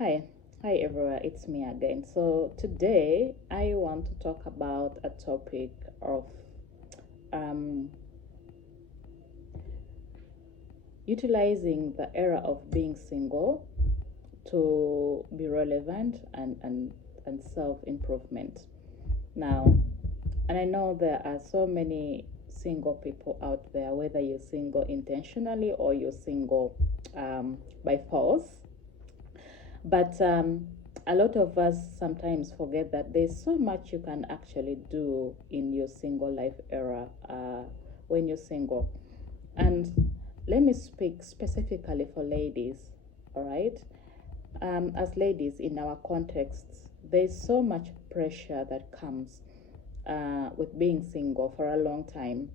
Hi, hi everyone, it's me again. So today I want to talk about a topic of um, utilizing the era of being single to be relevant and self improvement. Now, and I know there are so many single people out there, whether you're single intentionally or you're single by force. But a lot of us sometimes forget that there's so much you can actually do in your single life era when you're single. And let me speak specifically for ladies, all right? As ladies in our contexts, there's so much pressure that comes with being single for a long time.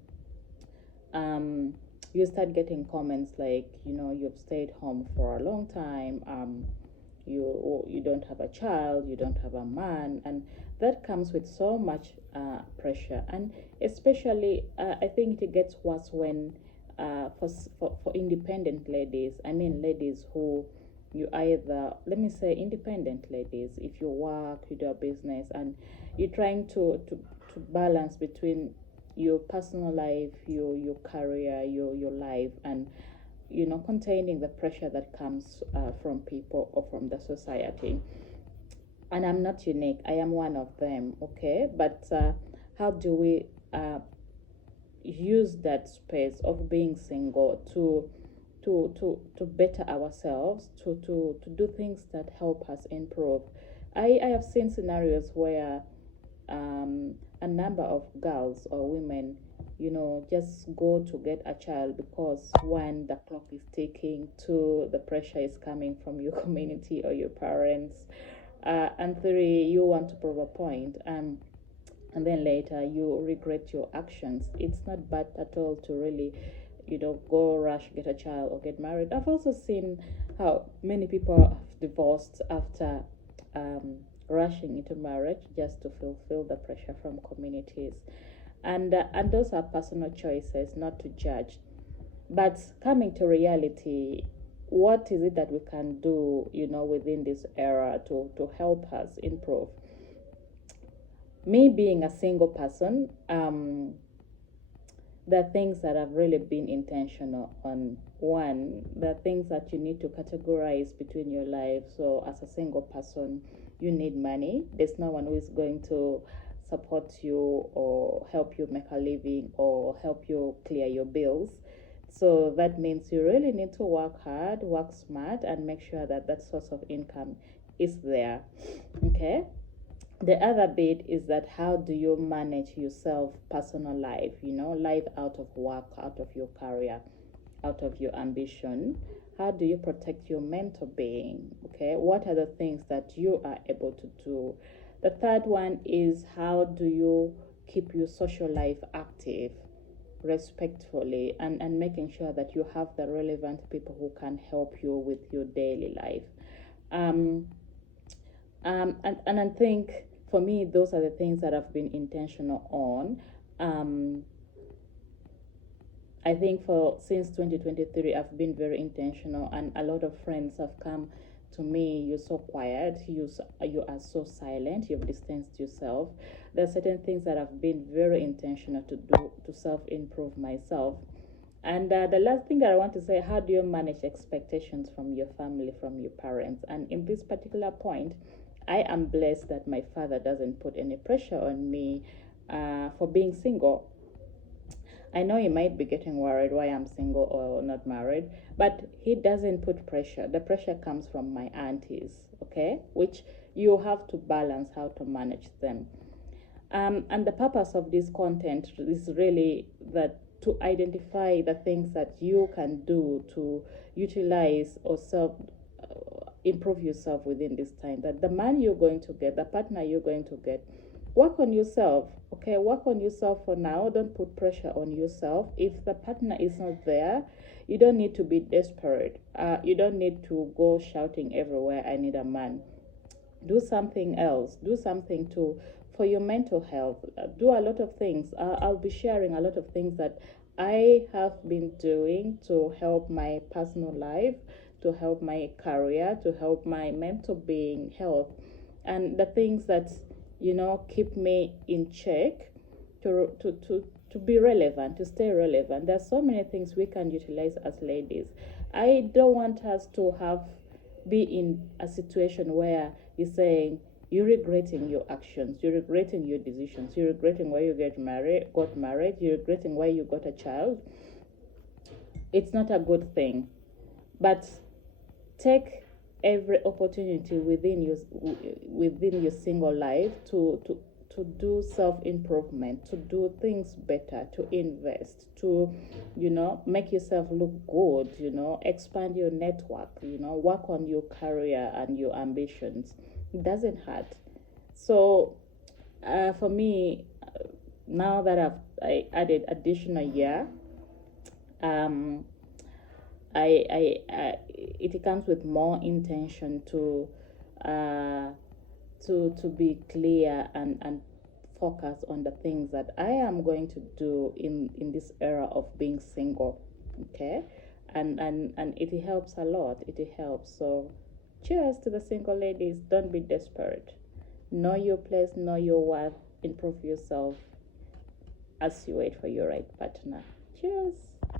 Um, you start getting comments like, you've stayed home for a long time. You don't have a child, you don't have a man, and that comes with so much pressure. And especially, I think it gets worse when for independent ladies. I mean, ladies who you either, let me say, independent ladies. If you work, you do a business, and you're trying to balance between your personal life, your career, your life, and containing the pressure that comes from people or from the society. And I'm not unique, I am one of them, okay? But how do we use that space of being single to better ourselves, to do things that help us improve? I have seen scenarios where a number of girls or women, just go to get a child because one, the clock is ticking, two, the pressure is coming from your community or your parents, and three, you want to prove a point. And then later you regret your actions. It's not bad at all to really, go rush, get a child, or get married. I've also seen how many people have divorced after um, rushing into marriage just to fulfill the pressure from communities. And those are personal choices, not to judge. But coming to reality, what is it that we can do, within this era to help us improve? Me being a single person, the things that have really been intentional on one, the things that you need to categorize between your life. So as a single person, you need money. There's no one who is going to support you or help you make a living or help you clear your bills. So that means you really need to work hard, work smart, and make sure that that source of income is there. Okay. The other bit is that how do you manage yourself personal life, life out of work, out of your career, out of your ambition? How do you protect your mental being? Okay, what are the things that you are able to do? The third one is how do you keep your social life active respectfully, and making sure that you have the relevant people who can help you with your daily life. um, and I think for me, those are the things that I've been intentional on. I think for since 2023, I've been very intentional, and a lot of friends have come to me. You're so quiet. You are so silent. You've distanced yourself. There are certain things that I've been very intentional to do to self improve myself. And the last thing that I want to say, how do you manage expectations from your family, from your parents? And in this particular point, I am blessed that my father doesn't put any pressure on me for being single. I know you might be getting worried why I'm single or not married, but he doesn't put pressure. The pressure comes from my aunties, okay? Which you have to balance how to manage them. And the purpose of this content is really that to identify the things that you can do to utilize or self improve yourself within this time. That the man you're going to get, the partner you're going to get, work on yourself. Okay, work on yourself for now. Don't put pressure on yourself. If the partner is not there, you don't need to be desperate. You don't need to go shouting everywhere, I need a man. Do something else. Do something to for your mental health. Do a lot of things. I'll be sharing a lot of things that I have been doing to help my personal life, to help my career, to help my mental being, health, and the things that keep me in check, to be relevant, to stay relevant. There's so many things we can utilize as ladies. I don't want us to be in a situation where you're saying you're regretting your actions, you're regretting your decisions, you're regretting why you got married, you're regretting why you got a child. It's not a good thing. But take every opportunity within your single life to do self-improvement, to do things better, to invest, to make yourself look good, expand your network, work on your career and your ambitions. It doesn't hurt. So for me, now that I added additional year, um it comes with more intention to be clear and focus on the things that I am going to do in this era of being single. Okay, and it helps a lot. It helps. So cheers to the single ladies. Don't be desperate. Know your place, know your worth, improve yourself as you wait for your right partner. Cheers.